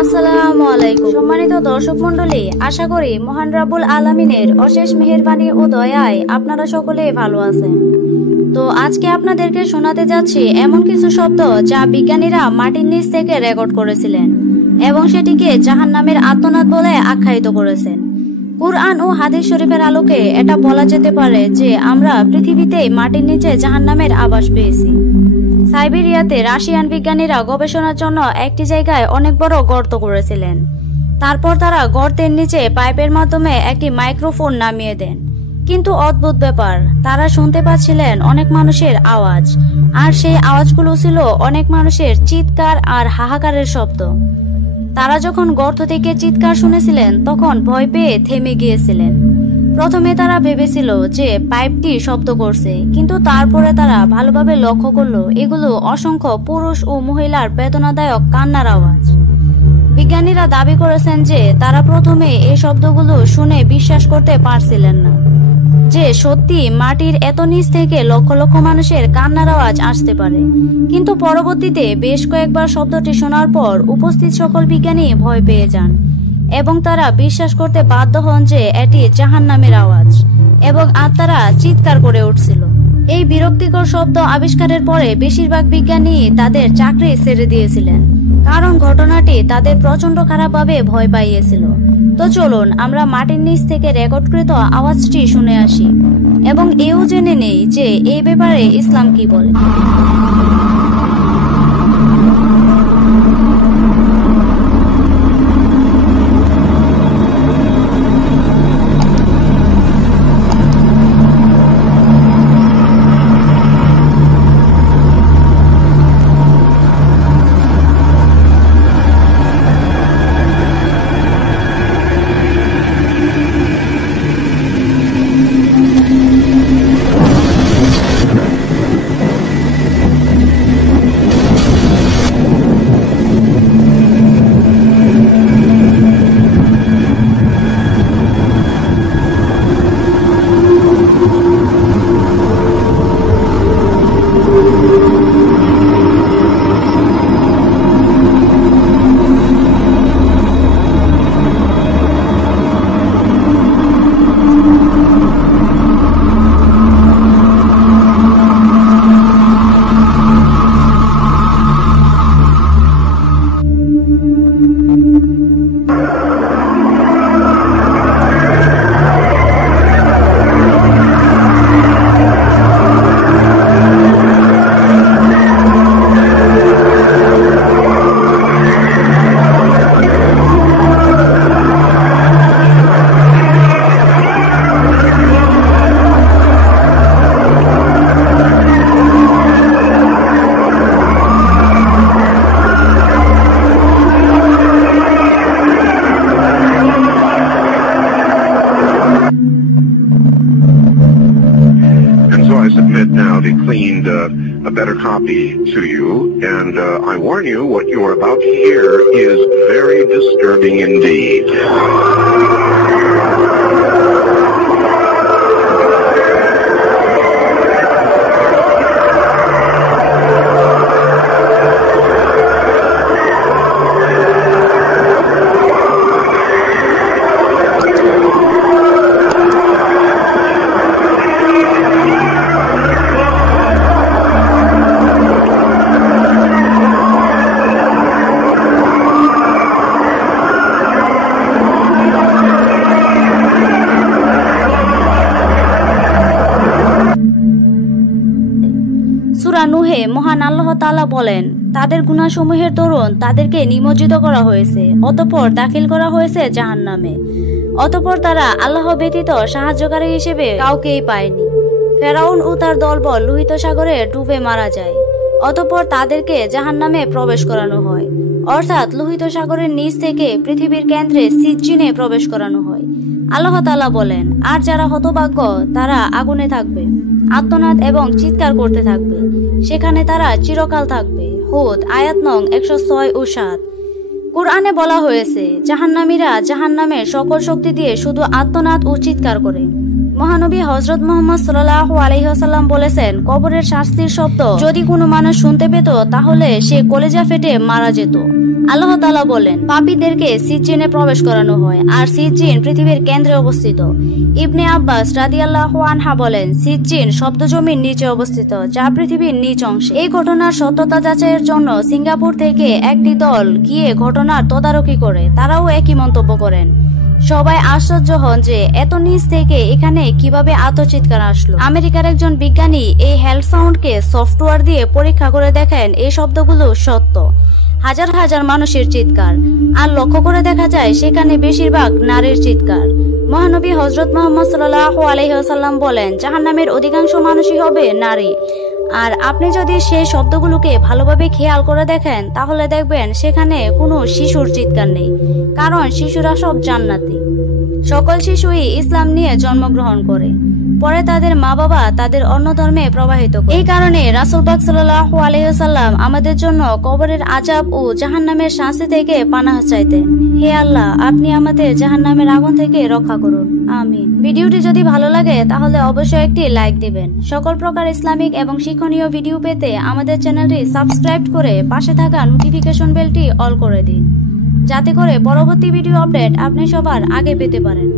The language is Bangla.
আসসালামু আলাইকুম সম্মানিত দর্শক মণ্ডলী, আশা করি মহান রাব্বুল আলামিনের অশেষ মেহেরবানি ও দয়ায় আপনারা সকলে ভালো আছেন। তো আজকে আপনাদেরকে শোনাতে যাচ্ছি এমন কিছু শব্দ যা বিজ্ঞানীরা মাটির নিচ থেকে রেকর্ড করেছিলেন এবং সেটিকে জাহান্নামের আর্তনাদ বলে আখ্যায়িত করেছেন। কুরআন ও হাদিস শরীফের আলোকে এটা বলা যেতে পারে যে আমরা পৃথিবীতেই মাটির নিচে জাহান্নামের আভাস পেয়েছি। সাইবেরিয়াতে রাশিয়ান বিজ্ঞানীরা গবেষণার জন্য একটি জায়গায় অনেক বড় গর্ত করেছিলেন। তারপর তারা গর্তের নিচে পাইপের মাধ্যমে একটি মাইক্রোফোন নামিয়ে দেন। কিন্তু অদ্ভুত ব্যাপার, তারা শুনতে পাচ্ছিলেন অনেক মানুষের আওয়াজ, আর সেই আওয়াজগুলো ছিল অনেক মানুষের চিৎকার আর হাহাকারের শব্দ। তারা যখন গর্ত থেকে চিৎকার শুনেছিলেন তখন ভয় পেয়ে থেমে গিয়েছিলেন। প্রথমে তারা ভেবেছিল যে পাইপটি শব্দ করছে, কিন্তু তারপরে তারা ভালোভাবে লক্ষ্য করলো এগুলো অসংখ্য পুরুষ ও মহিলার বেদনাদায়ক কান্নার আওয়াজ। বিজ্ঞানীরা দাবি করেছেন যে তারা প্রথমে এই শব্দগুলো শুনে বিশ্বাস করতে পারছিলেন না যে সত্যি মাটির এত নিচ থেকে লক্ষ লক্ষ মানুষের কান্নার আওয়াজ আসতে পারে। কিন্তু পরবর্তীতে বেশ কয়েকবার শব্দটি শোনার পর উপস্থিত সকল বিজ্ঞানী ভয় পেয়ে যান এবং তারা বিশ্বাস করতে বাধ্য হন যে এটি জাহান্নামের আওয়াজ এবং আত্মারা চিৎকার করে উঠছিল। এই বিরক্তিকর শব্দ আবিষ্কারের পরে বেশিরভাগ বিজ্ঞানী তাদের চাকরি ছেড়ে দিয়েছিলেন, কারণ ঘটনাটি তাদের প্রচন্ড খারাপভাবে ভয় পাইয়েছিল। তো চলুন আমরা মাটির নিচ থেকে রেকর্ডকৃত আওয়াজটি শুনে আসি এবং এও জেনে নেই যে এই ব্যাপারে ইসলাম কি বলে। Cleaned a better copy to you, and I warn you, what you are about to hear is very disturbing indeed. সূরা নূহে মহান আল্লাহ তাআলা বলেন, তাদের গুনাহসমূহের দরুন তাদেরকে নিমজ্জিত করা হয়েছে, অতঃপর দাখিল করা হয়েছে জাহান্নামে। অতঃপর তারা আল্লাহ ব্যতীত সাহায্যকারী হিসেবে কাউকেই পায়নি। ফেরাউন ও তার দলবল লোহিত সাগরে ডুবে মারা যায়। অতঃপর তাদেরকে জাহান্নামে প্রবেশ করানো হয়, অর্থাৎ লোহিত সাগরের নিচ থেকে পৃথিবীর কেন্দ্রে সিজ্জিনে প্রবেশ করানো হয়। আল্লাহ তাআলা বলেন, আর যারা হতভাগ্য তারা আগুনে থাকবে, আর্তনাদ এবং চিৎকার করতে থাকবে, সেখানে তারা চিরকাল থাকবে। হুদ আয়াত নং 106 ও 7। কুরআনে বলা হয়েছে জাহান্নামীরা জাহান্নামের সকল শক্তি দিয়ে শুধু আর্তনাদ ও চিৎকার করে। মহানবী হযরত মুহাম্মদ সাল্লাল্লাহু আলাইহি ওয়াসাল্লাম বলেছেন, কবরের শাস্তির শব্দ যদি কোনো মানুষ শুনতে পেত তাহলে সে কলেজা ফেটে মারা যেত। আল্লাহ তাআলা বলেন, পাপীদেরকে সিজ্জিনে প্রবেশ করানো হয়, আর সিজ্জিন পৃথিবীর কেন্দ্রে অবস্থিত। ইবনে আব্বাস রাদিয়াল্লাহু আনহা বলেন, সিজ্জিন শব্দ জমির নিচে অবস্থিত, যা পৃথিবীর নিচ অংশে। এই ঘটনার সত্যতা যাচাইয়ের জন্য সিঙ্গাপুর থেকে একটি দল গিয়ে ঘটনার তদারকি করে। তারাও একই মন্তব্য করেন। সবাই আশ্চর্য হন যে এত নিচ থেকে এখানে কিভাবে আত্মচিৎকার আসলো। আমেরিকার একজন বিজ্ঞানী এই হেলথ সাউন্ডকে সফটওয়্যার দিয়ে পরীক্ষা করে দেখেন এই শব্দগুলো সত্য। হাজার হাজার মানুষের চিৎকার, আর লক্ষ্য করে দেখা যায় সেখানে বেশিরভাগ নারীর চিৎকার। মহানবী হযরত মুহাম্মদ সাল্লাল্লাহু আলাইহি ওয়াসাল্লাম বলেন, জাহান্নামের অধিকাংশ মানুষই হবে নারী। আর আপনি যদি সেই শব্দগুলোকে ভালোভাবে খেয়াল করে দেখেন তাহলে দেখবেন সেখানে কোনো শিশুর চিৎকার নেই, কারণ শিশুরা সব জান্নাতি। সকল শিশুই ইসলাম নিয়ে জন্মগ্রহণ করে, পরে তাদের মা বাবা তাদের অন্য ধর্মে প্রবাহিত করে। এই কারণে রাসূল পাক সাল্লাল্লাহু আলাইহি ওয়াসাল্লাম আমাদের জন্য কবরের আযাব ও জাহান্নামের শাস্তি থেকে পানাহ চাইতেন। হে আল্লাহ, আপনি আমাদের জাহান্নামের আগুন থেকে রক্ষা করুন, আমিন। ভিডিওটি যদি ভালো লাগে তাহলে অবশ্যই একটি লাইক দিবেন। সকল প্রকার ইসলামিক এবং শিক্ষণীয় ভিডিও পেতে আমাদের চ্যানেলটি সাবস্ক্রাইব করে পাশে থাকা নোটিফিকেশন বেলটি অল করে দিন, যাতে করে পরবর্তী ভিডিও আপডেট আপনি সবার আগে পেতে পারেন।